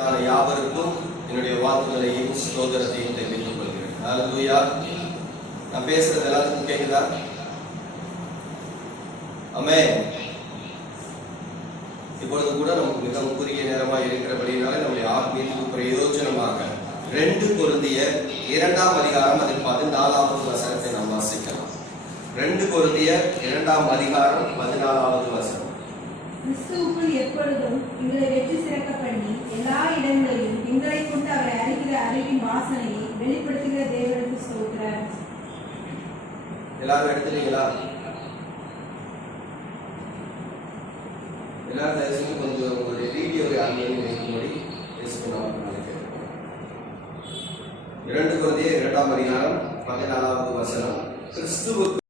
நான் யாவருக்கும் என்னுடைய வாழ்த்துதலையும் ஸ்தோத்திரத்தையும் தெரிவித்துக் கொள்கிறேன். ஹல்லேலூயா. நான் பேசுறது எல்லாத்துக்கும் கேக்குதா? ஆமென். இப்பொழுது கூட நமக்கு மிகவும் குறுகிய நேரமாக இருக்கிறபடினால நம்முடைய ஆத்மீயத்துக்கு பிரயோஜனமாக 2 கொரிந்தியர் 2ஆம் அதிகாரம் அதில் 14வது வசனத்தை நாம் வாசிக்கலாம். 2 கொரிந்தியர் 2ஆம் அதிகாரம் 14வது வசனம். கிறிஸ்துவுக்குள் எப்பொழுதும் எங்களை வெற்றி சிறக்க பண்ணி எல்லா இடங்களிலும் எங்களை கொண்டு அவரை அறிகிற அறிவின் வாசனையை வெளிப்படுத்துகிற தேவனுக்கு ஸ்தோத்திரம். எல்லாரும் எடுத்துட்டீங்களா? எல்லாரும் தயவுசெய்து கொஞ்சம் உங்களுடைய வீடியோவை ஆன்லைனில் வைக்கும்படி பேசுகிறோம். 2 கொரிந்தியர் 2ஆம் அதிகாரம் 14வது வசனம். கிறிஸ்துவுக்கு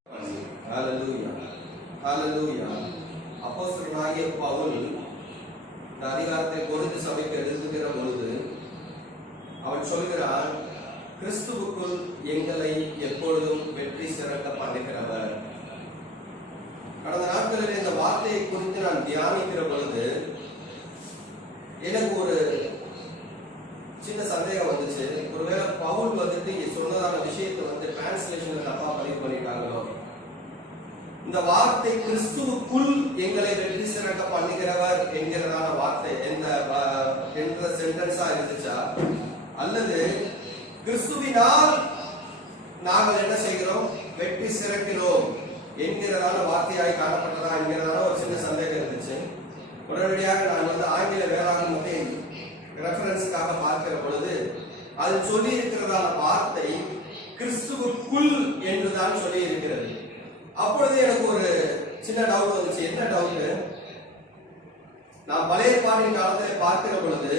ஹல்லேலூயா, ஹல்லேலூயா. அப்போஸ்தலனாகிய பவுல் இந்த அதிகாரத்தை கொரிந்து சபைக்கு எழுதுகிற பொழுது அவன் சொல்கிறான், கிறிஸ்துவுக்குள் எங்களை எப்பொழுதும் வெற்றி சிறக்க பண்ணுகிறவர். கடந்த நாட்களில் இந்த வார்த்தையை குறித்து நான் தியானிக்கிற பொழுது எனக்கு ஒரு சின்ன சந்தேகம் வந்துச்சு. ஒருவேளை பவுல் வந்துட்டு இங்க சொன்னதான விஷயத்தை டிரான்ஸ்லேஷன்ல தப்பா பதிவு பண்ணிட்டாங்களோ. இந்த வார்த்தை கிறிஸ்துவுக்குள் எங்களை வெற்றி சிறக்க பண்ணுகிறவர் என்கிறதான வார்த்தை என்ற சென்டென்ஸா இருந்துச்சா, அல்லது கிறிஸ்துவினால் நாங்கள் என்ன செய்கிறோம், வெற்றி சிறக்கிறோம் என்கிறதான வார்த்தையாய் காணப்பட்டதா என்கிறதான ஒரு சின்ன சந்தேகம் இருந்துச்சு. உடனடியாக நான் ஆங்கில வேளாண்மை ரெஃபரன்ஸுக்காக பார்க்கிற பொழுது அது சொல்லி இருக்கிறதான வார்த்தை கிறிஸ்துவுக்குள் என்றுதான் சொல்லி இருக்கிறது. அப்பொழுது எனக்கு ஒரு சின்ன டவுட் வந்துச்சு. என்ன டவுட்? நான் பழைய ஏற்பாட்டின் காலத்திலே பார்க்கிற பொழுது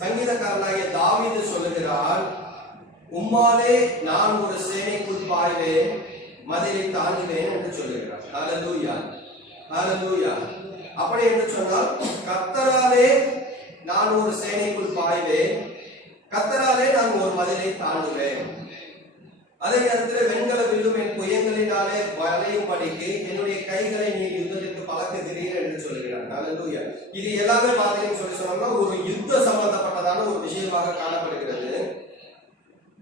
சங்கீதக்காரனாகிய தாவீது சொல்லுகிறார், உம்மாலே நான் ஒரு சேனைக்குள் பாய்வேன், மதிலை தாண்டுவேன் என்று சொல்லுகிறார். ஹல்லேலூயா, ஹல்லேலூயா. அப்படி என்று சொன்னால் கர்த்தராலே நான் ஒரு சேனைக்குள் பாய்வேன், கர்த்தராலே நான் ஒரு மதிலை தாண்டுவேன். அதே நேரத்தில் வெண்கல வில்லும் என் புயங்களினாலே வளையும் படிக்கு என்னுடைய கைகளை நீ யுத்தத்திற்கு பழக்குகிறீர் என்று சொல்கிறார். ஹல்லேலூயா. இது எல்லாமே பார்த்தீங்கன்னு சொல்லி சொன்னோம்னா ஒரு யுத்த சம்பந்தப்பட்டதான ஒரு விஷயமாக காணப்படுகிறது.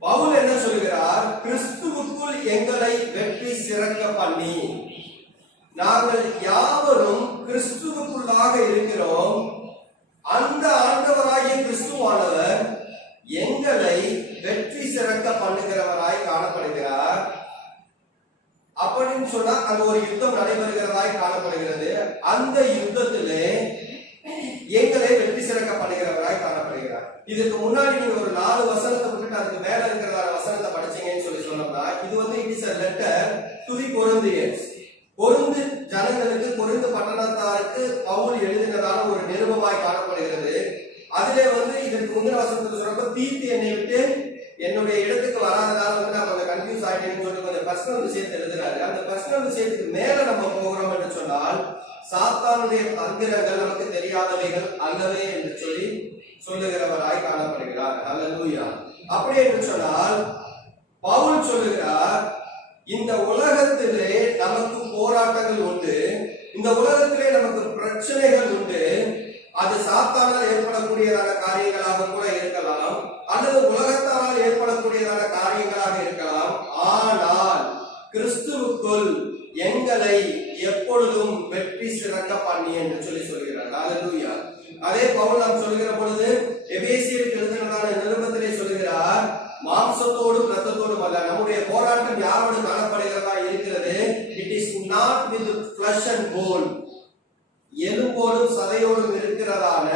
பவுல் என்ன சொல்கிறார்? கிறிஸ்துவுக்குள் எங்களை வெற்றி சிறக்க பண்ணி, நாங்கள் யாவரும் கிறிஸ்துவுக்குள்ளாக இருக்கிறோம். அந்த ஆண்டவராகிய கிறிஸ்துவானவர் எங்களை வெற்றி சிறக்க பண்ணுகிறவராய் காணப்படுகிறார். அப்படின்னு சொன்னா அங்க ஒரு யுத்தம் நடைபெறுகிறதாய் காணப்படுகிறது. அந்த யுத்தத்திலே எங்களை வெற்றி சிறக்க பண்ணுகிறவராய் காணப்படுகிறார். இதுக்கு முன்னாடி நீங்க ஒரு 4 வசனத்தை விட்டுட்டு அதுக்கு மேல இருக்கிறதான வசனத்தை படிச்சீங்கன்னு சொல்லி சொன்னோம்னா, இது it is a letter to the Corinthians. Corinth ஜனங்களுக்கு, கொரிந்து பட்டணத்தாருக்கு பவுல் எழுதினதான ஒரு நிருபமாய் காணப்படுகிறது. அதிலே இதற்கு முந்தின வசனத்துல சொல்றப்ப தீத்து என்னை விட்டு என்னுடைய இடத்துக்கு வராததால நான் கொஞ்சம் கன்ஃபியூஸ் ஆயிட்டேன்னு சொல்லி கொஞ்சம் பர்சனல் விஷயத்தை எழுதுறாரு. அந்த பர்சனல் விஷயத்துக்கு மேல நம்ம போகிறோம் என்று சொன்னால், சாத்தானுடைய தந்திரங்கள் நமக்கு தெரியாதவைகள் அல்லவே என்று சொல்லி சொல்லுகிறவராய் காணப்படுகிறார். ஹல்லேலூயா. அப்படி என்று சொன்னால் பவுல் சொல்லுகிறார், இந்த உலகத்திலே நமக்கு போராட்டங்கள் உண்டு, இந்த உலகத்திலே நமக்கு பிரச்சனைகள் உண்டு. அது சாத்தானால் ஏற்படக்கூடியதான காரியங்களாக கூட இருக்கலாம், அல்லது உலகத்தால் ஏற்படக்கூடியதான காரியங்களாக இருக்கலாம். ஆனால் கிறிஸ்துவுக்குள் எங்களை எப்பொழுதும் வெற்றி சிறக்க பண்ணி என்று சொல்லி சொல்கிறார். ஹல்லேலூயா. அதே பவுல் நாம் சொல்கிற பொழுது எபேசியருக்கு எழுதினதான நிருபத்திலே சொல்கிறார், மாம்சத்தோடும் இரத்தத்தோடும் அல்ல, நம்முடைய போராட்டம் யாரோடு காணப்படுகிறதா இருக்கிறது. It is not with flesh and bone, எலும்போடும் சதையோடும் இருக்கிறதான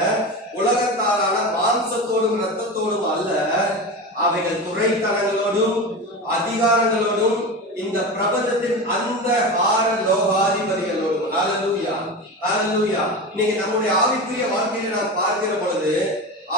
உலகத்தாலான மாம்சத்தோடும் இரத்தத்தோடும் அல்ல, அவைகள் துறைத்தனங்களோடும் அதிகாரங்களோடும் இந்த பிரபஞ்சத்தின் அந்த லோகாதிபதிகளோடும். ஹல்லேலூயா, ஹல்லேலூயா. நீங்க நம்முடைய ஆவிக்குரிய வாழ்க்கையில நாம் பார்க்கிற பொழுது,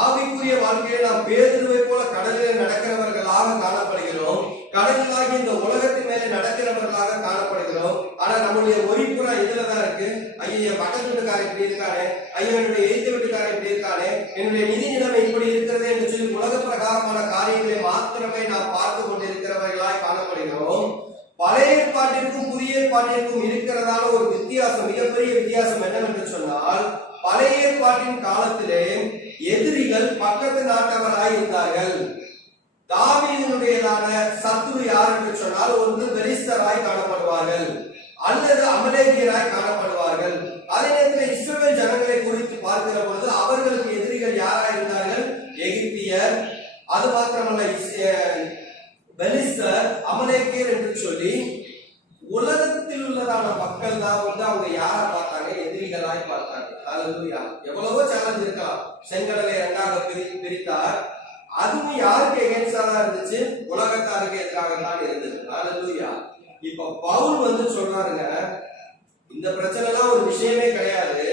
ஆவிக்குரிய வாழ்க்கையில நாம் பேதுருவை போல கடலில் நடக்கிறவர்களாக காணப்படுகிறோம், கடலாகி இந்த உலகத்தின் மேலே நடக்கிறவர்களாக காணப்படுகிறோம். ஆனா நம்முடைய ஒரிப்புறம் இதுலதான் இருக்கு. ஐயா, பக்கத்து வீட்டுக்காரன் இப்படி இருக்கானே, ஐயா என்னுடைய எய்த்த வீட்டுக்காரன் இப்படி இருக்கானே, என்னுடைய நிதி நிலைமை இப்படி இருக்கிறது என்று சொல்லி உலக பிரகாரமான காரியங்களை மாத்திரமே நாம் பார்த்து கொண்டிருக்கிறவர்களாய் காணப்படுகிறோம். பழைய ஏற்பாட்டிற்கும் புதிய ஏற்பாட்டிற்கும் இருக்கிறதான ஒரு வித்தியாசம், மிகப்பெரிய வித்தியாசம் என்னவென்று சொன்னால், பழைய ஏற்பாட்டின் காலத்திலே எதிரிகள் பக்கத்து நாட்டவராய் இருந்தார்கள். தாவீதினுடையதான சத்துரு யார் என்று சொன்னால் ஒன்று பெலிஸ்தராய் காணப்படுவார்கள் அல்லது அமலேக்கியராய் காணப்படுவார்கள். அதே நேரத்தில் இஸ்ரவேல் ஜனங்களை குறித்து பார்க்கிற பொழுது அவர்களுக்கு எதிரிகள் யாராய் இருந்தார்கள்? எகிப்தியர், அது மாத்திரமல்ல பெலிஸ்தர், அமலேக்கியர் என்று சொல்லி உலகத்தில் உள்ளதான மக்கள் தான் அவங்க யாரை பார்த்தாங்க? எதிரிகளாய் பார்த்தாங்க. ஹல்லேலூயா. எவ்வளவோ சேலஞ்ச் இருக்கலாம். செங்கடலை இரண்டாக பிரித்தார். அதுவும் யாருக்கு எகென்ஸ்டா தான் இருந்துச்சு? உலகத்தாருக்கு எதிராக தான் இருந்தது. ஹல்லேலூயா. இப்ப பவுல் சொல்றாருங்க, இந்த பிரச்சனை எல்லாம் ஒரு விஷயமே கிடையாது.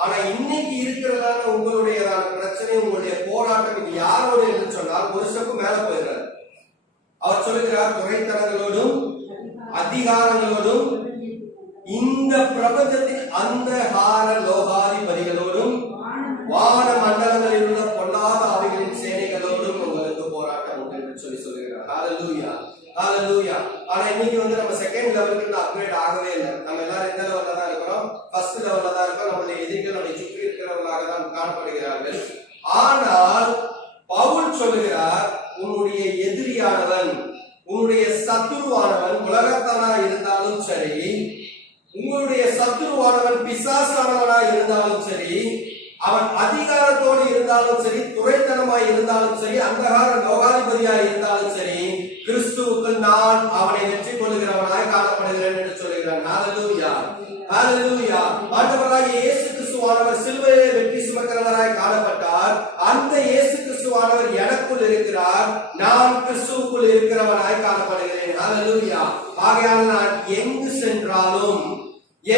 ஆனா இன்னைக்கு இருக்கிறதான உங்களுடையதான பிரச்சனை, உங்களுடைய போராட்டம் இது யாரோடு என்று சொன்னால் ஒரு ஸ்டெப் மேல போயிடுறாரு. அவர் சொல்லுகிறார், துறைத்தனங்களோடும் அதிகாரங்களோடும் இந்த பிரபஞ்சத்தின் அந்தகார லோகாதிபதிகளோடும் வான மண்டலங்களில் உள்ள பொல்லாத ஆவிகளின் சேனைகளோடும் உங்களுக்கு போராட்டம் உண்டு என்று சொல்லுகிறார். ஹல்லேலூயா, ஹல்லேலூயா. ஆனா இன்னைக்கு நம்ம செகண்ட் லெவலுக்கு அப்கிரேட் ஆகவே இல்லை. நம்ம எல்லாரும் எந்த லெவல்ல தான் இருக்கிறோம்? ஃபர்ஸ்ட் லெவல்ல தான் இருக்கிறோம். நம்முடைய எதிரிகள் நம்மை சுற்றி இருக்கிறவர்களாக தான் காணப்படுகிறார்கள். ஆனால் பவுல் சொல்லுகிறார், உன்னுடைய எதிரியானவன், உன்னுடைய சத்துருவானவன் உலகத்தானா இருந்தாலும் சரி, உங்களுடைய சத்துருவானவன் பிசாசானவனா இருந்தாலும் சரி, அவன் அதிகாரத்தோடு இருந்தாலும் சரி, துறைத்தனமாய் இருந்தாலும் சரி, அந்தகார லோகாதிபதியாய் இருந்தாலும் சரி, கிறிஸ்துவுக்குள் நான் அவனை வெற்றி கொள்ளுகிறவனாய் காணப்படுகிறேன் என்று சொல்கிறான். ஹல்லேலூயா, ஹல்லேலூயா. ஆண்டவராகிய இயேசு கிறிஸ்துவானவர் சிலுவையிலே வெற்றி சுமக்கிறவராய் காணப்பட்டார். அந்த இயேசு கிறிஸ்துவானவர் எனக்குள் இருக்கிறார், நான் கிறிஸ்துவுக்குள் இருக்கிறவனாய் காணப்படுகிறேன். ஹல்லேலூயா. ஆகையால் நான் எங்கு சென்றாலும்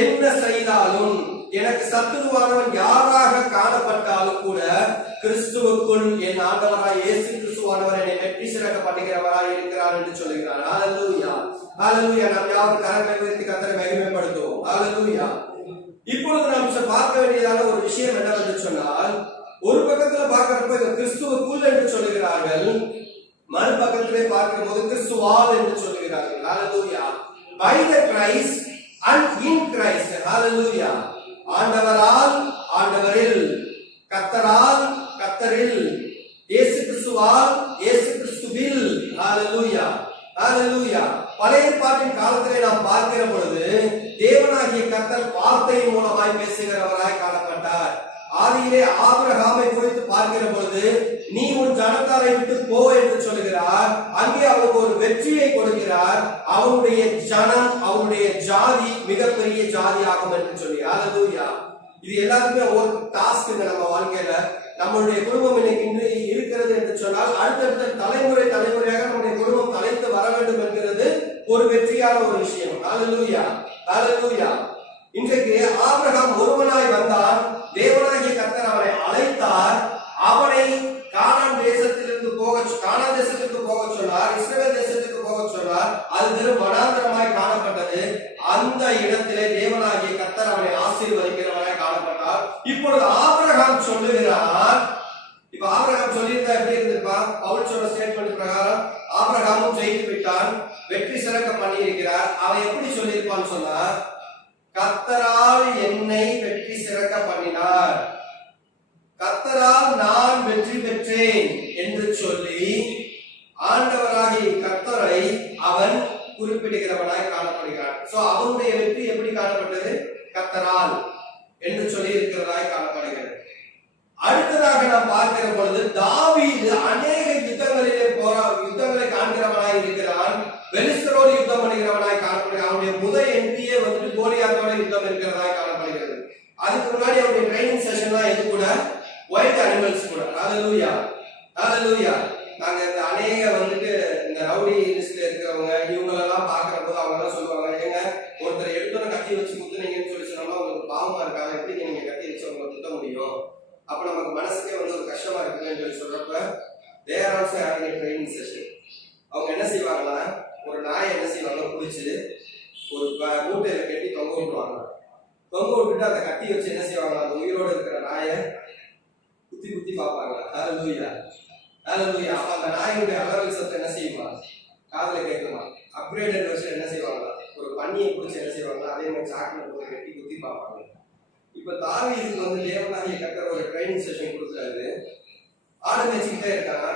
என்ன செய்தாலும் எனக்கு சத்துருவானவன் யாராக காணப்பட்டாலும் கூட கிறிஸ்துவுக்குள் என் ஆண்டவராய் இயேசு கிறிஸ்துவானவர் என்னை வெற்றி சிறக்க பண்ணுகிறவராய் இருக்கிறார் என்று சொல்லுகிறார். ஹல்லேலூயா, ஹல்லேலூயா. நாம் யாரும் கரங்களை உயர்த்தி கர்த்தரை மகிமைப்படுத்துவோம். ஹல்லேலூயா. இப்பொழுது நாம் பார்க்க வேண்டியதான ஒரு விஷயம் என்னவென்று சொன்னால், ஒரு பக்கத்துல பார்க்கிறப்ப கிறிஸ்துவுக்குள் என்று சொல்லுகிறார்கள், மறுபக்கத்திலே பார்க்கும்போது கிறிஸ்துவால் என்று சொல்லுகிறார்கள். ஹல்லேலூயா. By the Christ and in Christ. ஹல்லேலூயா. ஆண்டவரால் ஆண்டவரில், கர்த்தரால் கர்த்தரில், இயேசு கிறிஸ்துவால் இயேசு கிறிஸ்துவில். ஹல்லேலூயா, ஹல்லேலூயா. பழைய ஏற்பாட்டின் காலத்திலே நாம் பார்க்கிற பொழுது தேவனாகிய கர்த்தர் வார்த்தையின் மூலமாய் பேசுகிறவராய் காணப்பட்டார். ஆதியிலே ஆபிரகாமை குறித்து பார்க்கிற பொழுது நீ உன் ஜனத்தாரை விட்டு போ என்று சொல்கிறார். அங்கே அவனுக்கு ஒரு வெற்றியை கொடுக்கிறார். அவனுடைய ஜனம், அவனுடைய ஜாதி மிகப்பெரிய ஜாதி ஆகும் என்று சொல்லி. ஹல்லேலூயா. இது எல்லாருக்குமே ஒரு டாஸ்க் நம்ம வாழ்க்கையில. நம்மளுடைய குடும்பம் இன்னைக்கு இருக்கிறது என்று சொன்னால் அடுத்தடுத்த தலைமுறையாக நம்முடைய குடும்பம் தலைத்து வர வேண்டும் என்கிறது ஒரு வெற்றியான ஒரு விஷயம். ஹல்லேலூயா, ஹல்லேலூயா. இன்றைக்கு ஆபிரகாம் ஒருவனாய் வந்தான். தேவனாகிய கர்த்தர் அவனை அழைத்தார். அவனை கானான் தேசத்திற்கு போக சொன்னார். இஸ்ரவேல் தேசத்துக்கு போக சொன்னார். அது வெறும் வனாந்தரமாய் காணப்பட்டது. அந்த இடத்திலே தேவனாகிய கர்த்தர் அவனை ஆசீர்வதிக்கிறவனாய் காணப்பட்டார். இப்பொழுது ஆபிரகாம் சொல்லுகிறார். இப்ப ஆபிரகாம் சொல்லியிருந்தா எப்படி இருந்திருப்பா? பவுல் சொன்ன ஸ்டேட்மெண்ட் பிரகாரம் ஆபிரகாமும் ஜெயித்து விட்டான், வெற்றி சிறக்க பண்ணி இருக்கிறார். அவன் எப்படி சொல்லியிருப்பான்னு சொன்னா, கர்த்தரால் என்னை வெற்றி சிறக்க பண்ணினார், கர்த்தரால் நான் வெற்றி பெற்றேன் என்று சொல்லி ஆண்டவராகிய கர்த்தரை அவன் குறிப்பிடுகிறவனாய் காணப்படுகிறான். சோ அவனுடைய வெற்றி எப்படி காணப்பட்டது? கர்த்தரால் என்று சொல்லி இருக்கிறதாய் காணப்படுகிறது. அடுத்ததாக நாம் பார்க்கிற பொழுது தாவீது அநேக யுத்தங்களை காண்கிறவனாய் இருக்கிறான். பெலிஸ்தரோடு யுத்தம் பண்ணுகிறவனாய் காணப்படுகிறான். அவனுடைய முதல் என்ட்ரியே கோலியாத்தோட யுத்தம் இருக்கிறதாய் காணப்படுகிறது. அதுக்கு முன்னாடி அவருடைய ட்ரைனிங் செஷன்லாம் எது கூட? வைல்ட் அனிமல்ஸ் கூட. ஹல்லேலூயா, ஹல்லேலூயா. நாங்க இந்த அநேக இந்த ரவுடி லிஸ்ட்ல இருக்கிறவங்க இவங்களெல்லாம் பார்க்கிற போது அவங்க எல்லாம் சொல்லுவாங்க, ஏங்க ஒருத்தர் எடுத்தோன்னு கத்தி வச்சு குத்துனீங்கன்னு சொல்லி சொன்னா உங்களுக்கு பாவமா இருக்காங்க, எப்படி நீங்க கத்தி வச்சு அவங்க குத்த முடியும்? அப்ப நமக்கு மனசுக்கே ஒரு கஷ்டமா இருக்குன்னு சொல்லி சொல்றப்ப they are also having a training session. அவங்க என்ன செய்வாங்கன்னா, ஒரு நாயை என்ன செய்வாங்க, பிடிச்சு ஒரு மூட்டையில கட்டி தொங்க விட்டுருவாங்க. தொங்க விட்டுட்டு அந்த கத்தி வச்சு என்ன செய்வாங்க, அந்த உயிரோடு இருக்கிற நாயை குத்தி குத்தி பார்ப்பாங்க. ஹல்லேலூயா, ஹல்லேலூயா. அப்ப அந்த நாயினுடைய அலறல் சத்தம் என்ன செய்யுமா? காதுல கேட்குமா? அப்கிரேடட் வெர்ஷன் என்ன செய்வாங்க, ஒரு பன்னியை பிடிச்சி என்ன செய்வாங்க, அதே மாதிரி சாக்கில் போட்டு கட்டி குத்தி பார்ப்பாங்க. இப்ப தாவீதுக்கு தேவனாகிய கர்த்தர் ஒரு ட்ரைனிங் செஷன் கொடுக்குறாரு. ஆடு மேய்ச்சிக்கிட்டே இருக்காங்க.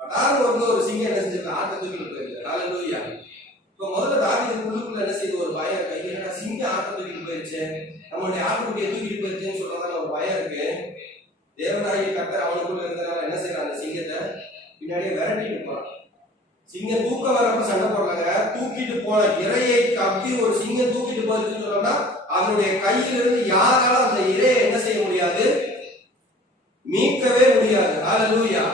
பட்டாரம் வந்து ஒரு சிங்கம் என்ன செஞ்சிருக்க, ஆட்டை தூக்கிட்டு போயிருக்கு. ஹல்லேலூயா. இப்போ முதல்ல தாவீது உள்ளுக்குள்ள என்ன செய்து ஒரு பயம் இருக்கு. ஏன்னா சிங்கம் ஆட்டை தூக்கிட்டு போயிடுச்சு, நம்மளுடைய ஆட்டுக்குட்டியை தூக்கிட்டு போயிடுச்சுன்னு சொல்றதால ஒரு பயம் இருக்கு. தேவனாகிய கர்த்தர் அவனுக்குள்ள இருந்தனால என்ன செய்யறான், அந்த சிங்கத்தை பின்னாடியே விரட்டிட்டு போறான். சிங்கம் தூக்க வரப்ப சண்டை போடுறாங்க. தூக்கிட்டு போன இரையை கப்பி ஒரு சிங்கம் தூக்கிட்டு போகுதுன்னு சொன்னோம்னா அதனுடைய கையிலிருந்து யாராலும் அந்த இரையை என்ன செய்ய முடியாது, மீட்கவே முடியாது. ஹல்லேலூயா.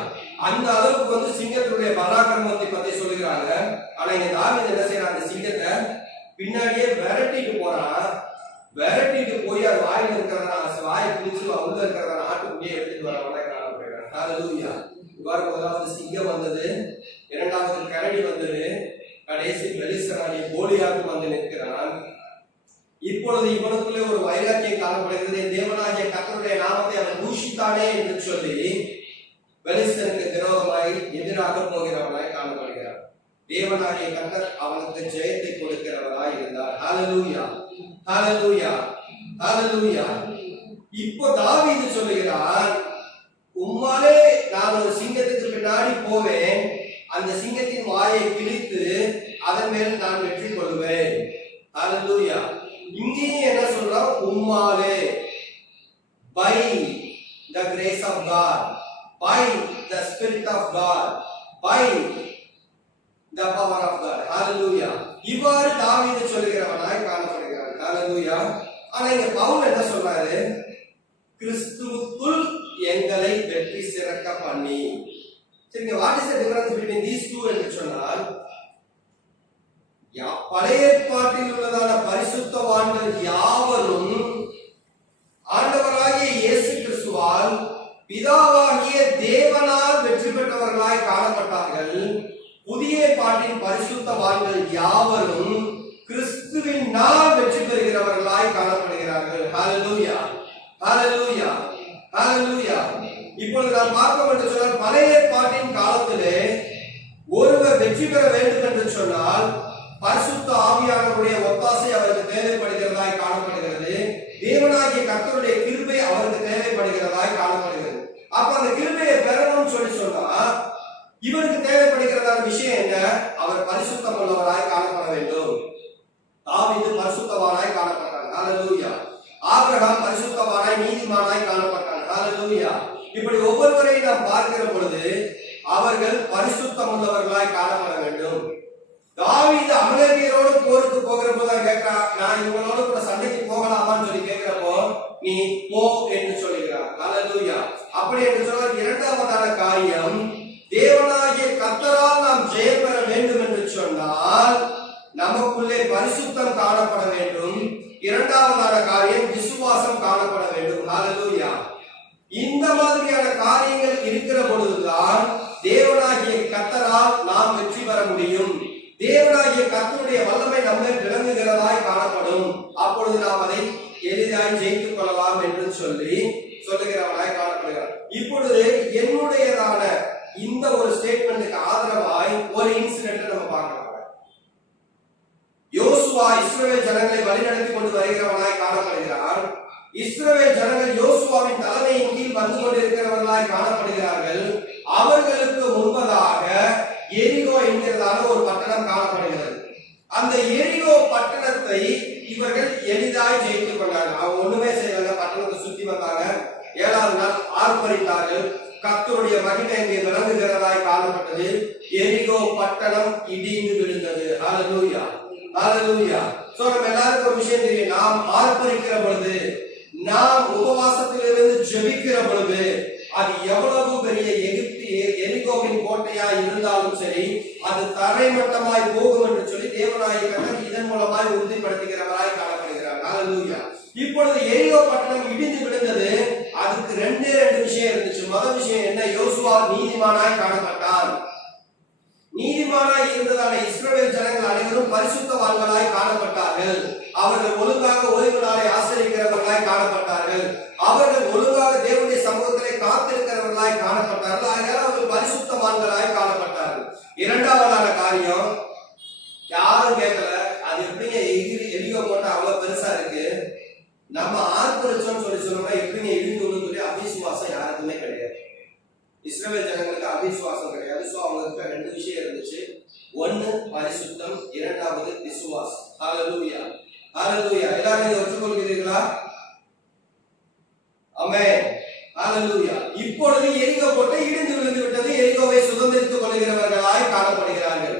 அந்த அளவுக்கு வந்து சிங்கத்தினுடைய பராக்கிரமத்தை பத்தி சொல்லுகிறாங்க. ஆனா இங்க தாவீது என்ன செய்யறான், அந்த சிங்கத்தை பின்னாடியே விரட்டிட்டு போறான். விரட்டிட்டு போய் அது வாயில இருக்கிறதா வாயை பிடிச்சு உள்ள இருக்கிறதா ஆட்டுக்குட்டியை எடுத்துட்டு வரவங்க காணப்படுகிறாங்க. ஹல்லேலூயா. இவ்வாறு முதலாவது சிங்கம் வந்தது, இரண்டாவது கரடி வந்தது, கடைசி பெலிஸ்தனாகிய கோலியாத்து வந்து நிற்கிறான். இப்பொழுது இவனுக்குள்ளே ஒரு வைராக்கியம் காணப்படுகிறது. தேவனாகிய கர்த்தருடைய நாமத்தை அவன் தூஷித்தானே என்று சொல்லி பெலிஸ்தனுக்கு விரோதமாய் எதிராக போகிறவனாய் காணப்படுகிறார். தேவனாகிய கர்த்தர் அவனுக்கு ஜெயத்தை கொடுக்கிறவராய் இருந்தார். ஹல்லேலூயா, ஹல்லேலூயா, ஹல்லேலூயா. இப்போ தாவீது சொல்லுகிறார், உம்மாலே நான் ஒரு சிங்கத்துக்கு பின்னாடி போவேன், அந்த சிங்கத்தின் வாயை கிழித்து அதன் மேல் நான் வெற்றி கொள்வேன். ஹல்லேலூயா. இங்கேயும் என்ன சொல்றான், உம்மாலே, by the grace of God, by the spirit of God, by the power of God. ஹல்லேலூயா. இவ்வாறு தாவீது சொல்லுகிறவனாய் காணப்படுகிறான். ஹல்லேலூயா. ஆனா இங்க பவுல் என்ன சொல்றாரு, கிறிஸ்துவுக்குள் எங்களை வெற்றி சிறக்க பண்ணி. சரிங்க, what is the difference between these two என்று சொன்னால், பழைய ஏற்பாட்டில் உள்ளதான பரிசுத்தவான்கள் யாவரும் ஆண்டவராகிய இயேசு கிறிஸ்துவால் பிதாவாகிய தேவனால் வெற்றி பெற்றவர்களாய் காணப்பட்டார்கள். புதிய ஏற்பாட்டின் பரிசுத்தவான்கள் யாவரும் கிறிஸ்துவினால் வெற்றி பெறுகிறவர்களாய் காணப்படுகிறார்கள். ஹல்லேலூயா, ஹல்லேலூயா, ஹல்லேலூயா. இப்பொழுது நாம் பார்ப்போம் என்று சொன்னால், பழைய ஏற்பாட்டின் காலத்திலே ஒருவர் வெற்றி பெற வேண்டும் என்று சொன்னால் பரிசுத்த ஆவியானவருடைய ஒத்தாசை அவருக்கு தேவைப்படுகிறதாய் காணப்படுகிறது. தேவனாகிய கர்த்தருடைய கிருபை அவருக்கு தேவைப்படுகிறதாய் காணப்படுகிறது. அப்ப அந்த கிருபையை பெறணும்னு சொன்னா இவருக்கு தேவைப்படுகிறதான விஷயம் என்ன, அவர் பரிசுத்தம் உள்ளவராய் காணப்பட வேண்டும். தாவீது பரிசுத்தவானாய் காணப்பட்டான். ஹல்லேலூயா. ஆபிரகாம் பரிசுத்தவானாய் நீதிமானாய் காணப்பட்டான். ஹல்லேலூயா. இப்படி ஒவ்வொருவரையும் நாம் பார்க்கிற பொழுது அவர்கள் பரிசுத்தம் உள்ளவர்களாய் காணப்பட வேண்டும். தாவீது அமலேக்கியரோடு போருக்கு போகிற போது கேட்கிறான், நான் இவங்களோடு கூட சண்டைக்கு போகலாமான்னு சொல்லி கேட்கிறப்போ நீ போ என்று சொல்லுகிறார். ஹல்லேலூயா. அப்படி என்று சொன்னால் இரண்டாவதான காரியம், தேவனாகிய கர்த்தரால் நாம் ஜெயம் பெற வேண்டும் என்று சொன்னால் நமக்குள்ளே பரிசுத்தம் காணப்பட வேண்டும். இரண்டாவதான காரியம் விசுவாசம் காணப்பட வேண்டும். ஹல்லேலூயா. இந்த மாதிரியான காரியங்கள் இருக்கிற பொழுதுதான் தேவனாகிய கர்த்தரால் நாம் வெற்றி பெற முடியும். தேவனாகிய கர்த்தருடைய வல்லமை நம்மை விளங்குகிறதாய் காணப்படும். அப்பொழுது நாம் அதை எளிதாய் ஜெயித்துக் கொள்ளலாம் என்று சொல்லுகிறவனாய் காணப்படுகிறார். இப்பொழுது என்னுடையதான இந்த ஒரு ஸ்டேட்மெண்ட்டுக்கு ஆதரவாய் ஒரு இன்சிடென்ட் நம்ம பார்க்கலாம். யோசுவா இஸ்ரவேல் ஜனங்களை வழிநடத்தி கொண்டு வருகிறவனாய் காணப்படுகிறார். இஸ்ரவேல் ஜனங்கள் யோசுவாவின் தலைமையின் கீழ் வந்து கொண்டிருக்கிறவர்களாய் காணப்படுகிறார்கள். அவர்களுக்கு முன்பதாக எரிகோ என்கிறதான ஒரு பட்டணம் காணப்படுகிறது. அந்த எரிகோ பட்டணத்தை இவர்கள் எளிதாய் ஜெயித்துக் கொண்டார்கள். அவங்க ஒண்ணுமே செய்யல, பட்டணத்தை சுத்தி வந்தாங்க. 7வது நாள் ஆர்ப்பரித்தார்கள். கர்த்தருடைய மகிமை அங்கே விளங்குகிறதாய் காணப்பட்டது. எரிகோ பட்டணம் இடிந்து விழுந்தது. ஹல்லேலூயா, ஹல்லேலூயா. சோ நம்ம எல்லாருக்கும் ஒரு விஷயம் தெரியும், நாம் ஆர்ப்பரிக்கிற பொழுது, நாம் உபவாசத்திலிருந்து ஜெபிக்கிற பொழுது, அது எவ்வளவு பெரிய எரிகோவின் கோட்டையா இருந்தாலும் சரி, அது தரைமட்டமாய் போகும் என்று சொல்லி தேவனாகிய கர்த்தர் இதன் மூலமாய் உறுதிப்படுத்துகிறவராய் காணப்படுகிறார். ஹல்லேலூயா. இப்பொழுது எரிகோ பட்டணம் இடிந்து விழுந்தது. அதுக்கு ரெண்டு விஷயம் இருந்துச்சு. முதல் விஷயம் என்ன, யோசுவா நீதிமானாய் காணப்பட்டான். நீதிமானாய் இருந்ததான இஸ்ரவேல் ஜனங்கள் அனைவரும் பரிசுத்தவான்களாய் காணப்பட்டார்கள். அவர்கள் ஒழுங்காக ஓய்வு நாளை ஆசரிக்கிறவர்களாய் காணப்பட்டார்கள். அவர்கள் ஒழுங்காக தேவனுடைய சமூகத்திலே காத்திருக்கிறவர்களாய் காணப்பட்டார்கள். அதனால அவர்கள் பரிசுத்தவான்களாய் காணப்பட்டார்கள். இரண்டாவதான காரியம், யாரும் கேட்கல, அது எப்படிங்க எரிகோ போட்டா அவ்வளவு பெருசா இருக்கு, நம்ம ஆர்ப்பரிச்சோம்னு சொல்லி சொன்னோம்னா எப்படிங்க இடிந்து சொல்லி அவிசுவாசம் யாருக்குமே கிடையாது. இஸ்ரவேல் ஜனங்களுக்கு அவிசுவாசம் கிடையாது. சோ அவங்களுக்கு ரெண்டு விஷயம் இருந்துச்சு. ஒன்னு பரிசுத்தம், இரண்டாவது விசுவாசம். ஹalleluya ஹalleluya. எல்லாரும் இதை ஒற்றுக்கொள்கிறீர்களா? ஆமென். ஹalleluya. இப்பொழுது எரிகோ கோட்டை இடிந்து விழுந்து விட்டது. எரிகோவை சுதந்திரித்துக் கொள்கிறவர்களாய் காணப்படுகிறார்கள்.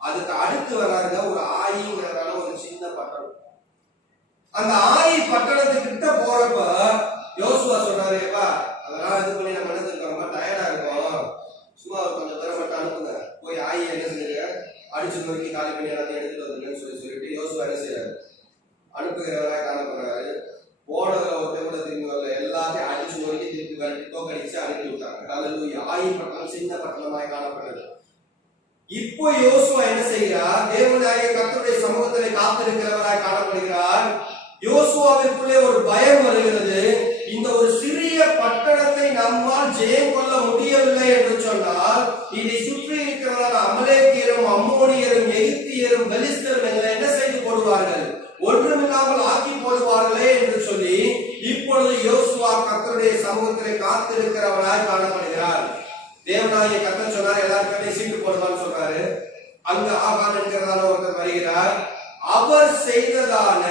அதுக்கு அடுத்து வராங்க ஒரு ஆயிங்கிறதான ஒரு சின்ன பட்டணம். அந்த ஆயி பட்டணத்துக்கிட்ட போறப்ப யோசுவா சொல்றாரு, ஏப்பா அதெல்லாம் இது பண்ணி நம்ம மனதில் ரொம்ப டயர்டா இருக்கும், சும்மா கொஞ்சம் தூரம் மட்டும் அனுப்புங்க, போய் ஆயி என்ன செஞ்சுங்க அடிச்சு நோக்கி காலி பண்ணி எல்லாத்தையும் எடுத்துட்டு வந்துருங்கன்னு சொல்லிட்டு யோசுவா என்ன செய்யறாரு, அனுப்புகிறவராய் காணப்படுறாரு. போனதுல ஒரு கூட திரும்பி வரல, எல்லாத்தையும் அடிச்சு நோக்கி திருப்பி வரட்டி தோக்கடிச்சு அனுப்பி விட்டாங்க. ஹalleluya. ஆயி பட்டணம் சின்ன பட்டணமாய் காணப்படுறது. இப்போ யோசுவா என்ன செய்கிறார்? தேவனாகிய கர்த்தருடைய சமூகத்திலே காத்திருக்கிறவராய் காணப்படுகிறார். யோசுவாவிற்குள்ளே ஒரு பயம் வருகிறது. இந்த ஒரு சிறிய பட்டணத்தை நம்மால் ஜெயம் கொள்ள முடியவில்லை என்று சொன்னால் இதை சுற்றி இருக்கிறவரான அமலேக்கியரும், அம்மோனியரும், எகிப்தியரும், பெலிஸ்தரும் எங்களை என்ன செய்து போடுவார்கள், ஒன்றுமில்லாமல் ஆக்கி போடுவார்களே என்று சொல்லி இப்பொழுது யோசுவா கர்த்தருடைய சமூகத்திலே காத்திருக்கிறவராய் காணப்படுகிறார். தேவனாகிய கர்த்தர் சொன்னார், எல்லாருக்கும் சீட்டு போடுவான்னு சொல்றாரு. அங்க ஆகான் என்கிறதான ஒருத்தர் வருகிறார். அவர் செய்ததான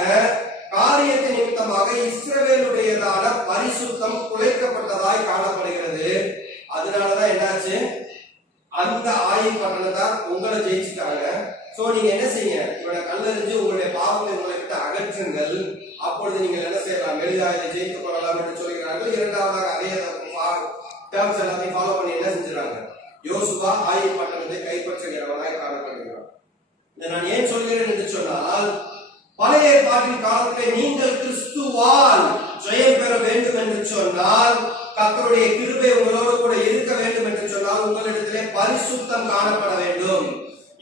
காரியத்தை நிமித்தமாக இஸ்ரவேலுடையதான பரிசுத்தம் குலைக்கப்பட்டதாய் காணப்படுகிறது. அதனாலதான் என்னாச்சு, அந்த ஆயி பட்டணத்தை உங்களை ஜெயிச்சுட்டாங்க. சோ நீங்க என்ன செய்யுங்க, இவனை கல்லறிஞ்சு உங்களுடைய பாவங்களை உங்களை விட்டு அகற்றுங்கள், அப்பொழுது நீங்கள் என்ன செய்யலாம், எளிதாக இதை ஜெயித்துக் கொள்ளலாம் என்று சொல்கிறார்கள். இரண்டாவதாக அதே டேர்ம்ஸ் எல்லாத்தையும் ஃபாலோ பண்ணி என்ன செஞ்சுறாங்க, யோசுவா ஆயி பட்டணத்தை கைப்பற்றுகிறவனாய் காணப்படுகிறார். இதை நான் ஏன் சொல்கிறேன் என்று சொன்னால், பழைய ஏற்பாட்டின் காலத்திலே நீங்கள் கிறிஸ்துவால் ஜெயம் பெற வேண்டும் என்று சொன்னால், கர்த்தருடைய கிருபை உங்களோடு கூட இருக்க வேண்டும் என்று சொன்னால் உங்களிடத்திலே பரிசுத்தம் காணப்பட வேண்டும்.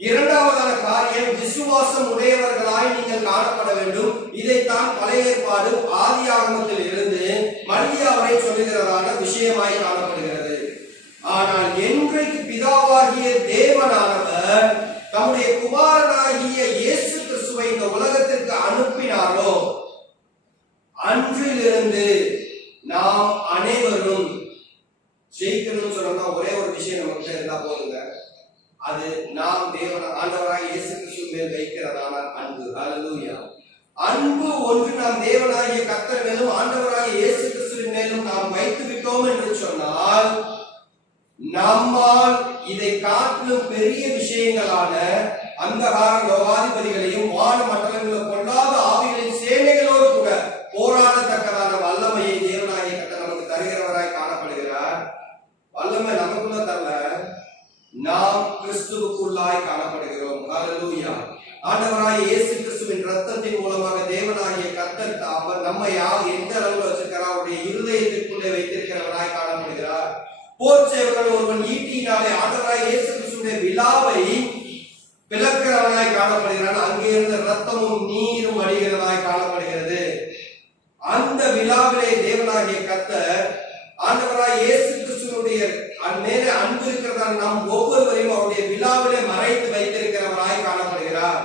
இரண்டாவதான காரியம், விசுவாசம் உடையவர்களாய் நீங்கள் காணப்பட வேண்டும். இதைத்தான் பழைய ஏற்பாடு ஆதி ஆகமத்தில் இருந்து மல்கியா வரை சொல்லுகிறதான விஷயமாய் காணப்படுகிறது. ஆனால் என்றைக்கு பிதாவாகிய தேவனானவர் தம்முடைய குமாரனாகிய இயேசு கிறிஸ்துவை இந்த உலகத்திற்கு அனுப்பினாரோ அன்றிலிருந்து நாம் அனைவரும் ஜெயிக்கணும்னு சொன்னா ஒரே ஒரு விஷயம் நமக்கு இருந்தா போதுங்க, அது நாம் தேவன் ஆண்டவராக இயேசு கிறிஸ்து மேல் வைக்கிறதான அன்பு. ஹalleluya. அன்பு ஒன்று நாம் தேவனாகிய கர்த்தர் மேலும் ஆண்டவராகிய இயேசு கிறிஸ்துவின் மேலும் நாம் வைத்து விட்டோம் என்று சொன்னால், நம்மால் இதை காட்டிலும் பெரிய விஷயங்களான அந்தகார லோகாதிபதிகளையும் வான மண்டலங்களில் கொள்ளாத ஆவிகளின் சேனைகளோடு கூட போராடத்தக்கதான வல்லமையை தேவனாகிய கர்த்தர் நமக்கு தருகிறவராய் காணப்படுகிறார். வல்லமை நமக்குள்ள தரல, நாம் கிறிஸ்துவுக்குள்ளாய் காணப்படுகிறோம். ஹalleluya. ஆண்டவராகிய இயேசு கிறிஸ்துவின் இரத்தத்தின் மூலமாக தேவனாகிய கர்த்தர் அவர் நம்மை எந்த அளவுல வச்சிருக்கிறார், அவருடைய இருதயத்திற்குள்ளே வைத்திருக்கிறவராய் காணப்படுகிறார். போர் சேவகன் ஒருவன் ஈட்டியினாலே ஆண்டவராகிய இயேசு கிறிஸ்துவின் விலாவை பிளக்கிறவனாய் காணப்படுகிறான். அங்கே இருந்த ரத்தமும் நீரும் வடிகிறதாய் காணப்படுகிறது. அந்த விலாவிலே தேவனாகிய கர்த்தர் ஆண்டவராகிய இயேசு கிறிஸ்துவினுடைய மேலே அன்பு இருக்கிறதால் நாம் ஒவ்வொருவரையும் அவருடைய விலாவிலே மறைத்து வைத்திருக்கிறவராய் காணப்படுகிறார்.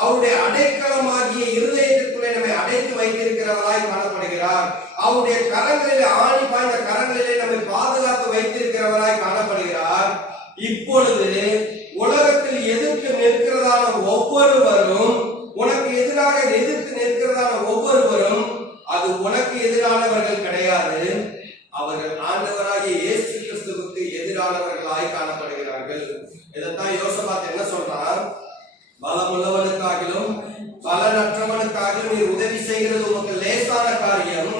அவருடைய அடைக்கலமாகிய இருதயத்திற்குள்ளே நம்மை அடைத்து வைத்திருக்கிறவராய் காணப்படுகிறார். அவருடைய கரங்களிலே ஆணி பாய்ந்த கரங்களிலே நம்மை பாதுகாத்து வைத்திருக்கிறவராய் காணப்படுகிறார். இப்பொழுது உலகத்தில் எதிர்த்து நிற்கிறதான ஒவ்வொருவரும், உனக்கு எதிராக எதிர்த்து நிற்கிறதான ஒவ்வொருவரும் அது உனக்கு எதிரானவர்கள் கிடையாது, அவர்கள் ஆண்டவராகிய இயேசு கிறிஸ்துவுக்கு எதிரானவர்களாய் காணப்படுகிறார்கள். இதைத்தான் யோசபாத் என்ன சொல்றார், பலமுள்ளவனுக்காகிலும் பலனற்றவனுக்காகிலும் நீ உதவி செய்கிறது உமக்கு லேசான காரியம்,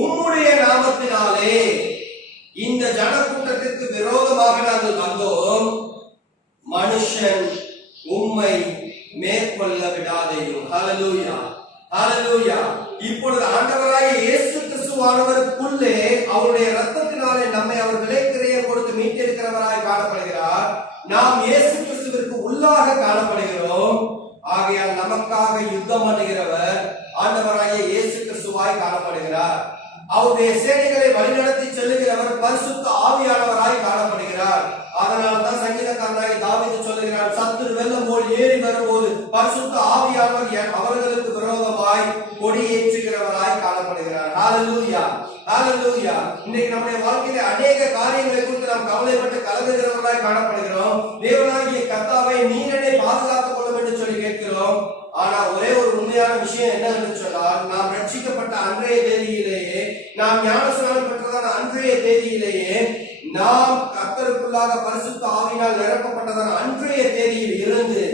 உம்முடைய நாமத்தினாலே இந்த ஜனக்கூட்டத்திற்கு விரோதமாக நாங்கள் வந்தோம், மனுஷன் உம்மை மேற்கொள்ள விடாதேயும். ஹalleluya ஹalleluya. இப்பொழுது ஆண்டவராகிய இயேசு கிறிஸ்துவானவருக்குள்ளே அவருடைய இரத்தத்தினாலே நம்மை அவர் விலைக்கிரயம் கொடுத்து மீட்டிருக்கிறவராய் காணப்படுகிறார். நாம் இயேசு கிறிஸ்துவிற்கு உள்ளாக காணப்படுகிறோம். ஆகையால் நமக்காக யுத்தம் பண்ணுகிறவர் ஆண்டவராகிய இயேசு கிறிஸ்துவாய் காணப்படுகிறார். அவருடைய சேனைகளை வழிநடத்தி செல்லுகிறவர் பரிசுத்த ஆவியானவராய் காணப்படுகிறார். அதனால்தான் சங்கீதக்காரனாய் தாவீது சொல்லுகிறார், சத்துரு வெள்ளம் போல் ஏறி வரும்போது பரிசுத்த ஆவியானவர் அவர்களுக்கு விரோதமாய் கொடியேற்றுகிறவராய் காணப்படுகிறார். ஹalleluya ஹalleluya. இன்னைக்கு நம்முடைய வாழ்க்கையில அநேக காரியங்களை குறித்து கவலைப்பட்டு கலங்குகிறவர்களாய் காணப்படுகிறோம். தேவனாகிய கர்த்தாவை நீர் என்னை பாதுகாத்துக் கொள்ளும் என்று சொல்லி கேட்கிறோம். ஆனா ஒரே ஒரு உண்மையான விஷயம் என்னவென்று சொன்னால், நாம் ரட்சிக்கப்பட்ட அன்றைய தேதியிலேயே, நாம் ஞானஸ்நானம் பெற்றதான அன்றைய தேதியிலேயே, நாம் கர்த்தருக்குள்ளாக பரிசுத்த ஆவியினால் நிரப்பப்பட்டதான அன்றைய தேதியில் இருந்து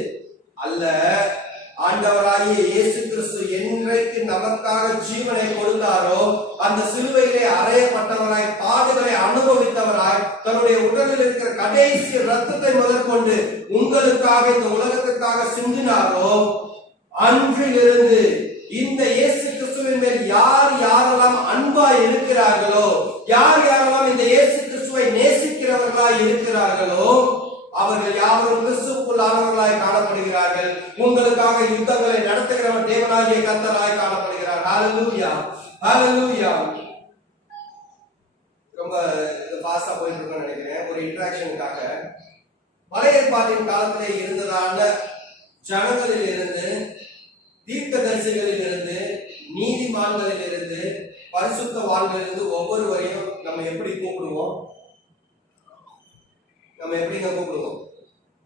அல்ல, ஆண்டவராகிய இயேசு கிறிஸ்து என்றைக்கு நமக்காக ஜீவனை கொடுத்தாரோ அந்த சிலுவையிலே அறையப்பட்டவராய், பாடுகளை அனுபவித்தவராய், தன்னுடைய உடலில் இருக்கிற கடைசி ரத்தத்தை முதற்கொண்டு உங்களுக்காக இந்த உலகத்திற்காக சிந்தினாரோ அன்றிலிருந்து இந்த இயேசு கிறிஸ்துவின் மேல் யார் யாரெல்லாம் அன்பாய் இருக்கிறார்களோ, யார் யாரெல்லாம் இந்த இயேசு கிறிஸ்துவை நேசிக்கிறவர்களாய் இருக்கிறார்களோ, அவர்கள் யாவரும் கிறிஸ்துவுக்குள்ளானவர்களாய் காணப்படுகிறார்கள். உங்களுக்காக யுத்தங்களை நடத்துகிறவர் தேவனாகிய கர்த்தராய் காணப்படுகிறார். ஹalleluya, ஹalleluya. ரொம்ப ஃபாஸ்டா போயிட்டு இருக்கோம்னு நினைக்கிறேன். ஒரு இன்டராக்ஷனுக்காக பழைய ஏற்பாட்டின் காலத்திலே இருந்ததான ஜனங்களில் இருந்து, தீர்க்கதரிசிகளில் இருந்து, நீதிமான்களில் இருந்து, பரிசுத்தவான்களில் இருந்து ஒவ்வொருவரையும் நம்ம எப்படி கூப்பிடுவோம்? நம்ம எப்படிங்க கூப்பிடுவோம்?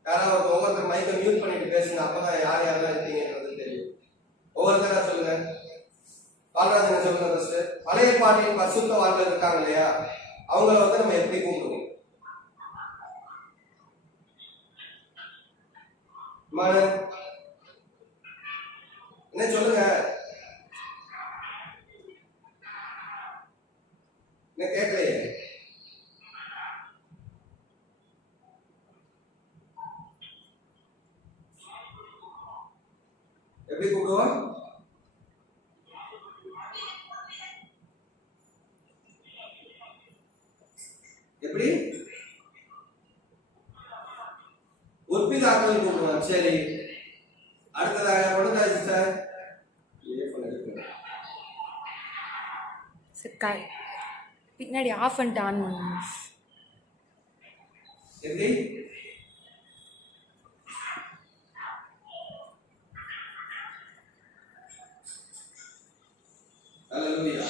யாராவது ஒவ்வொருத்தர் மைக்கை மியூட் பண்ணிட்டு பேசுங்க, அப்பதான் யார் யாரெல்லாம் இருக்கீங்கன்றது தெரியும். ஒவ்வொருத்தரா சொல்லுங்க. பாலராஜன் சொல்லுங்க ஃபர்ஸ்ட். பழைய பாட்டின் பரிசுத்தவான்கள் இருக்காங்க இல்லையா, அவங்கள வந்து நம்ம எப்படி கூப்பிடுவோம்? என்ன சொல்லுங்க, என்ன கேட்கலையே? எப்படி கூப்பிடுவோம்? எப்படி? உற்பிதாக்கள் கூப்பிடுவோம். சரி, அடுத்ததாக கொடுத்தா சிஸ்டர் பின்னாடி ஆஃப் அண்ட் ஆன் பண்ணுங்க. எப்படி? ஹalleluya.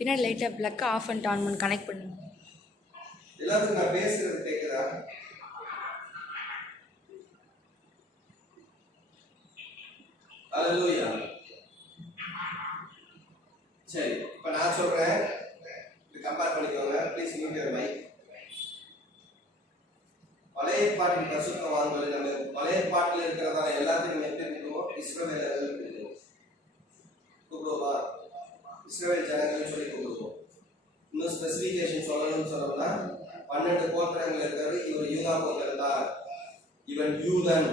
பின்னாடி லைட்டா பிளக் ஆஃப் அண்ட் ஆன் பண்ணி கனெக்ட் பண்ணுங்க. எல்லாத்துக்கும் நான் பேசுறது கேக்குதா? ஹalleluya. சரி, இப்ப நான் சொல்றேன், இது கம்பேர் பண்ணிக்கோங்க. Please mute your mic. பழைய பாட்டின் பரிசுத்தவான்கள், நம்ம பழைய பாட்டில் இருக்கிறதா எல்லாத்தையும் நம்ம எப்படி கூப்பிடுவோம்? இஸ்ரவேலர்கள் கூப்பிடுவோமா? இஸ்ரவேல் ஜனங்கள் சொல்லி கூப்பிடுவோம். இன்னும் ஸ்பெசிபிகேஷன் சொல்லணும்னு சொல்லணும்னா 12 கோத்திரங்கள் இருக்கிறது. இவர் யூதா கோத்திரத்தார், இவன் யூதன்,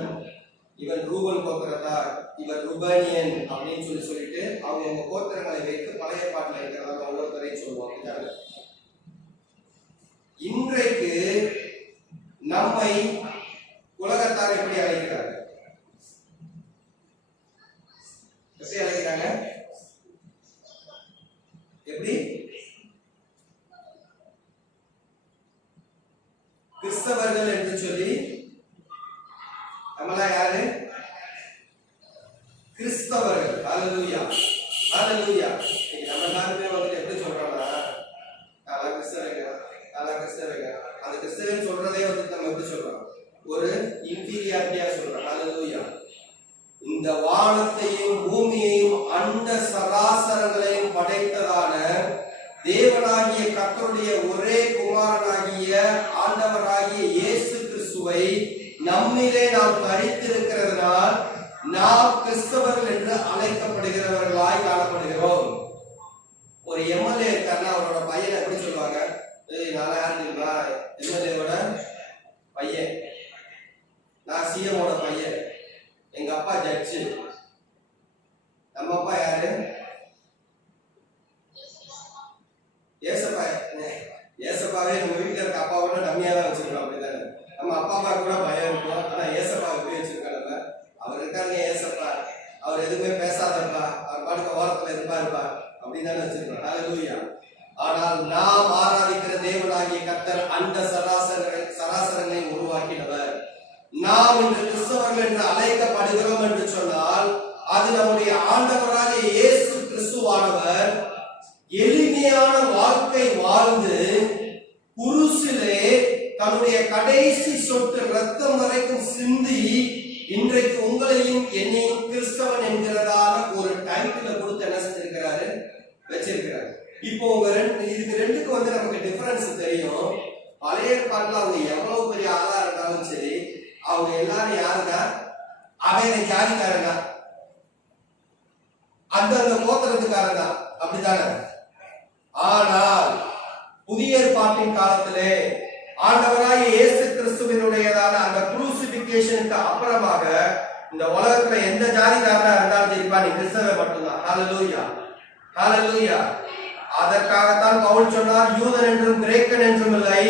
இவன் ரூபன் கோத்திரத்தார், இவன் ருபனியன் அப்படின்னு சொல்லிட்டு அவங்க கோத்திரங்களை வைத்து பழைய பாட்டில் இருக்கிறதா ஒவ்வொருத்தரையும் சொல்லுவாங்க. இன்றைக்கு நம்மை உலகத்தார் எப்படி அழைக்கிறாங்க? எப்படி அழைக்கிறாங்க? எப்படி? கிறிஸ்தவர்கள் என்று சொல்லி. நம்மளா யாரு? கிறிஸ்தவர்கள். ஹalleluya, ஹalleluya. நம்ம எல்லாருமே வந்து எப்படி சொல்றோம்னா, நான் கிறிஸ்தவங்க, நான் கிறிஸ்தவங்க. அந்த கிறிஸ்தவன் சொல்றதே வந்து நம்ம எப்படி சொல்றோம்? ஒரு இன்ஃபீரியாரிட்டியா சொல்றோம். ஹalleluya. இந்த வானத்தையும் பூமியையும் அண்ட சராசரங்களையும் படைத்ததான தேவனாகிய கர்த்தருடைய ஒரே குமாரனாகிய ஆண்டவராகிய இயேசு கிறிஸ்துவை நம்மிலே நாம் தரித்திருக்கிறதுனால் நாம் கிறிஸ்தவர்கள் என்று அழைக்கப்படுகிறவர்களாய் காணப்படுகிறோம். ஒரு எம்எல்ஏ இருக்காருன்னா அவரோட பையனை எப்படி சொல்லுவாங்க? நான் யாரு தெரியுமா? எம்எல்ஏவோட பையன், நான் சிஎமோட பையன், எங்க அப்பா ஜட்ஜு. நம்ம அப்பா யாரு? ஏசப்பா. ஏசப்பாவே நம்ம வீட்டுல இருக்க அப்பாவோட டம்மியா தான் வச்சிருக்கோம். அப்படிதானே? நம்ம அப்பா அம்மா கூட பயம் இருக்கும். ஆனா ஏசப்பா எப்படி வச்சிருக்கோம்? நம்ம அவர் இருக்காருங்க ஏசப்பா, அவர் எதுவுமே பேசாதப்பா, அவர் பாட்டுக்கு ஓரத்துல இருப்பாருப்பா அப்படின்னு தானே வச்சிருக்கோம். ஹalleluya. ஆனால் நாம் ஆராதிக்கிற தேவனாகிய கர்த்தர் அந்த சராசரங்களை உருவாக்கினவர். நாம் இன்று கிறிஸ்தவர்கள் என்று அழைக்கப்படுகிறோம் என்று சொன்னால் அது நம்முடைய ஆண்டவராகிய இயேசு கிறிஸ்துவானவர் எளிமையான வாழ்க்கை வாழ்ந்து குருசிலே தன்னுடைய கடைசி சொட்டு ரத்தம் வரைக்கும் சிந்தி இன்றைக்கு உங்களையும் என்னையும் கிறிஸ்தவன் என்கிறதான ஒரு டைட்டில் கொடுத்து என்ன செஞ்சிருக்கிறாரு, வச்சிருக்கிறாரு. இப்போ உங்க இதுக்கு ரெண்டுக்கு வந்து நமக்கு டிஃபரன்ஸ் தெரியும். பழைய ஏற்பாட்டுல அவங்க எவ்வளவு பெரிய ஆளா இருந்தாலும் சரி, அவங்க எல்லாரும் யாருங்க, அவைய ஜாதிக்காரங்க, அந்தந்த கோத்திரத்துக்காரங்க, அப்படித்தானே. ஆனால் புதிய ஏற்பாட்டின் காலத்திலே ஆண்டவராகிய இயேசு கிறிஸ்துவினுடையதான அந்த குரூசிபிகேஷனுக்கு அப்புறமாக இந்த உலகத்துல எந்த ஜாதிக்காரனா இருந்தாலும் சரிப்பா, நீ கிறிஸ்தவ மட்டும்தான். ஹல்லேலூயா, ஹல்லேலூயா. அதற்காகத்தான் பவுல் சொன்னார், யூதன் என்றும் கிரேக்கன் என்றும் இல்லை,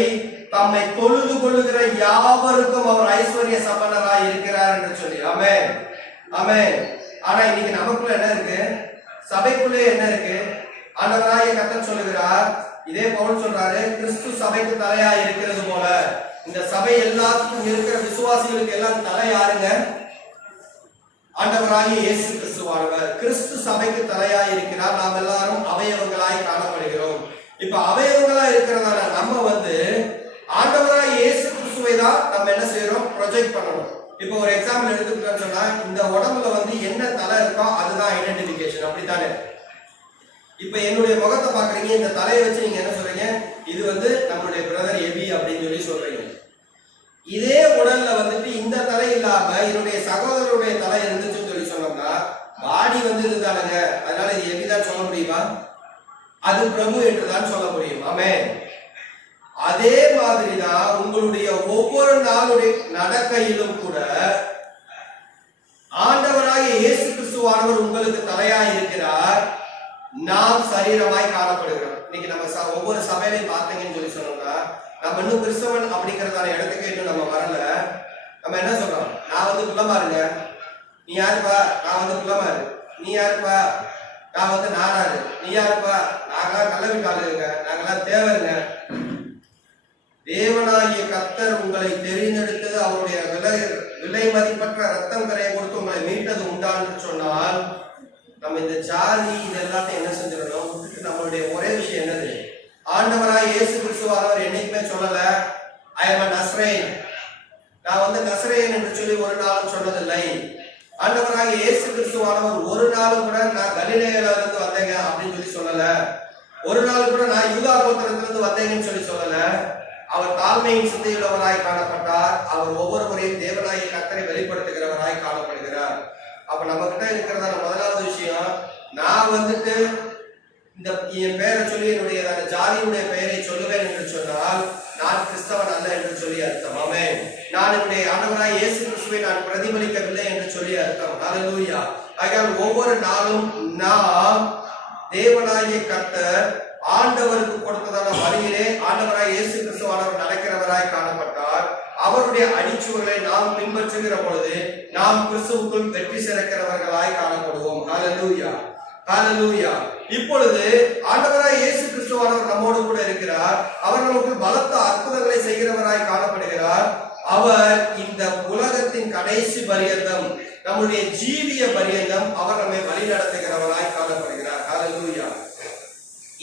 தம்மை தொழுது கொள்ளுகிற யாவருக்கும் அவர் ஐஸ்வர்ய சம்பன்னராய் இருக்கிறார் என்று சொல்லி. ஆமென், ஆமென். ஆனா இன்னைக்கு நமக்குள்ள என்ன இருக்கு, சபைக்குள்ளே என்ன இருக்கு, ஆண்டவராகிய கர்த்தர் சொல்லுகிறார், இதே பவுல் சொல்றாரு, கிறிஸ்து சபைக்கு தலையா இருக்கிறது போல இந்த சபை எல்லாத்துக்கும் இருக்கிற விசுவாசிகளுக்கு எல்லாம் தலை யாருங்க, ஆண்டவராகிய இயேசு கிறிஸ்துவானவர். கிறிஸ்து சபைக்கு தலையா இருக்கிறார், நாம் எல்லாரும் அவயவங்களாய் காணப்படுகிறோம். இப்ப அவயவங்களா இருக்கிறதால நம்ம வந்து ஆண்டவராகிய இயேசு கிறிஸ்துவை தான் நம்ம என்ன செய்யறோம், ப்ரொஜெக்ட் பண்ணணும். இப்போ ஒரு எக்ஸாம்பிள் எடுத்துக்கிட்டோம்னு சொன்னா, இந்த உடம்புல வந்து என்ன தலை இருக்கோ அதுதான் ஐடென்டிபிகேஷன், அப்படித்தானே. இப்ப என்னுடைய முகத்தை பாக்குறீங்க, இந்த தலையை வச்சு நீங்க என்ன சொல்றீங்க, இது வந்து நம்மளுடைய பிரதர் எபி அப்படின்னு சொல்லி சொல்றீங்க. இதே உடல்ல வந்துட்டு இந்த தலை இல்லாம என்னுடைய சகோதரருடைய தலை இருந்துச்சுன்னு சொல்லி சொன்னோம்னா, பாடி வந்து இதுதானுங்க, அதனால இது எபிதான் சொல்ல முடியுமா, அது பிரபு என்றுதான் சொல்ல முடியும். ஆமென். அதே மாதிரிதான் உங்களுடைய ஒவ்வொரு நாளுடைய நடக்கையிலும் கூட ஆண்டவராகிய இயேசு கிறிஸ்துவானவர் உங்களுக்கு தலையாய் இருக்கிறார், நாம் சரீரமாய் காணப்படுகிறோம். இன்னைக்கு நம்ம ஒவ்வொரு சபையிலையும் பார்த்தீங்கன்னு சொல்லி சொன்னோம்னா, நம்ம இன்னும் கிறிஸ்தவன் அப்படிங்கறதான இடத்துக்கு இன்னும் நம்ம வரல. நம்ம என்ன சொல்றோம், நான் வந்து குள்ளமாருங்க, நீ யாருப்பா, நான் வந்து குள்ளமாரு, நீ யாருப்பா, நான் வந்து நானாரு, நீ யாருப்பா, நாங்களாம் கள்ள வீட்டாளுங்க, நாங்களாம் தேவருங்க. தேவனாகிய கர்த்தர் உங்களை தெரிந்தெடுத்தது, அவருடைய விலை மதிப்பற்ற ரத்தம் கரையை கொடுத்து உங்களை மீட்டது உண்டான்னு சொன்னால், நம்ம இந்த ஜாதி இது எல்லாத்தையும் என்ன செஞ்சிடணும், நம்மளுடைய ஒரே விஷயம் என்னது, ஆண்டவராய் இயேசு கிறிஸ்துவானவர் என்னைக்குமே சொல்லல ஐ அம் a நஸ்ரேன், நான் வந்து நஸ்ரேன் என்று சொல்லி ஒரு நாளும் சொன்னதில்லை. ஆண்டவராய் இயேசு கிறிஸ்துவானவர் ஒரு நாளும் கூட நான் கலிலேயில இருந்து வந்தேங்க அப்படின்னு சொல்லி சொல்லல, ஒரு நாள் கூட நான் யூதா கோத்திரத்திலிருந்து வந்தேங்கன்னு சொல்லி சொல்லல. அவர் தாழ்மையின் சிந்தையுள்ளவராய் காணப்பட்டார். அவர் ஒவ்வொரு முறையும் தேவனாகிய கர்த்தரை வெளிப்படுத்துகிறவராய் காணப்படுகிறார். அப்ப நம்ம கிட்ட இருக்கிறதான முதலாவது விஷயம், நான் வந்துட்டு இந்த என் பெயரை சொல்லி என்னுடைய ஜாதியுடைய பெயரை சொல்லுவேன் என்று சொன்னால் நான் கிறிஸ்தவன் அல்ல என்று சொல்லி அர்த்தம். ஆமென். நான் என்னுடைய ஆண்டவராய் இயேசு கிறிஸ்துவை நான் பிரதிபலிக்கவில்லை என்று சொல்லி அர்த்தம். ஹல்லேலூயா. ஆகையால் ஒவ்வொரு நாளும் நாம் தேவனாகிய கர்த்தர் ஆண்டவருக்கு கொடுத்ததான வழியிலே ஆண்டவராய் இயேசு கிறிஸ்துவானவர் நடக்கிறவராய் காணப்பட்டார். அவருடைய அடிச்சுவர்களை நாம் பின்பற்றுகிற பொழுது நாம் கிறிஸ்துவுக்குள் வெற்றி சிறக்கிறவர்களாய் காணப்படுவோம். ஹல்லேலூயா, ஹல்லேலூயா. இப்பொழுது ஆண்டவராய் இயேசு கிறிஸ்துவானவர் நம்மோடு கூட இருக்கிறார். அவர் நமக்கு பலத்த அற்புதங்களை செய்கிறவராய் காணப்படுகிறார். அவர் இந்த உலகத்தின் கடைசி பரியந்தம், நம்முடைய ஜீவிய பரியந்தம் அவர் நம்மை வழி நடத்துகிறவராய் காணப்படுகிறார். ஹல்லேலூயா.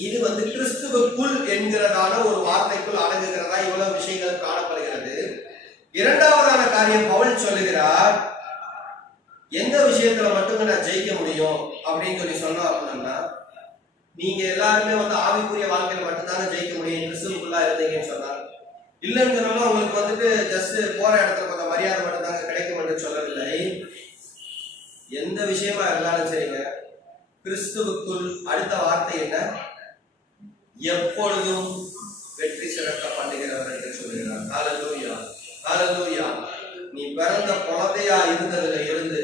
இது வந்து கிறிஸ்துவுக்குள் என்கிறதான ஒரு வார்த்தைக்குள் அடங்குகிறதா இவ்வளவு விஷயங்கள் காணப்படுகிறது. இரண்டாவதான காரியம் பவுல் சொல்லுகிறார், எந்த விஷயத்துல மட்டும் நான் ஜெயிக்க முடியும் அப்படின்னு சொல்லி சொன்னோம் அப்படின்னா, நீங்க எல்லாருமே வந்து ஆவிக்குரிய வாழ்க்கையில மட்டும்தானே ஜெயிக்க முடியும் கிறிஸ்துவுக்குள்ளா இருந்தீங்கன்னு சொன்னார். இல்லைன்னு சொன்னாலும் உங்களுக்கு வந்துட்டு ஜஸ்ட் போற இடத்துல கொஞ்சம் மரியாதை மட்டும் தாங்க கிடைக்கும் என்று சொல்லவில்லை. எந்த விஷயமா இருந்தாலும் சரிங்க, கிறிஸ்துவுக்குள் அடுத்த வார்த்தை என்ன, எப்பொழுதும் வெற்றி சிறக்க பண்ணுகிறவர் என்று சொல்லுகிறார். ஹல்லேலூயா, ஹல்லேலூயா. நீ பிறந்த குழந்தையா இருந்ததுல இருந்து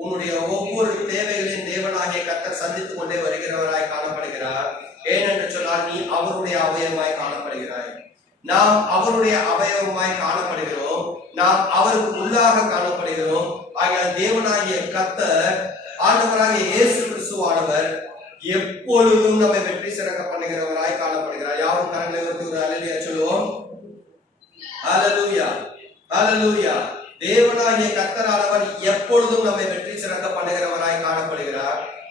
உன்னுடைய ஒவ்வொரு தேவைகளையும் தேவனாகிய கர்த்தர் சந்தித்துக் கொண்டே வருகிறவராய் காணப்படுகிறார். ஏனென்று சொன்னால் நீ அவருடைய அவயவமாய் காணப்படுகிறாய், நாம் அவருடைய அவயவமாய் காணப்படுகிறோம், நாம் அவருக்கு உள்ளாக காணப்படுகிறோம். ஆகிய தேவனாகிய கர்த்தர் ஆண்டவராகிய இயேசு கிறிஸ்துவானவர் எப்பொழுதும் நம்மை வெற்றி சிறக்க பண்ணுகிறவராய் காணப்படுகிறார். யாரும் கரங்களை உயர்த்தி ஒரு அல்லேலூயா சொல்லுவோம். ஹல்லேலூயா, ஹல்லேலூயா. தேவனாகிய கர்த்தரானவர் எப்பொழுதும் நம்மை வெற்றி சிறக்க பண்ணுகிறவராய் காணப்படுகிறார்.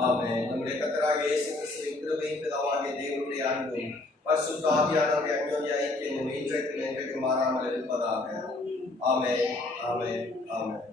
ஆமென். நம்முடைய கர்த்தராகிய இயேசு கிறிஸ்துவின் கிருபையும் பிதாவாகிய தேவனுடைய அன்பும் பரிசுத்த ஆவியானவருடைய அந்யோன்ய ஐக்கியமும் இன்றைக்கும் என்றைக்கும் மாறாமல் இருப்பதாக. ஆமென், ஆமென், ஆமென்.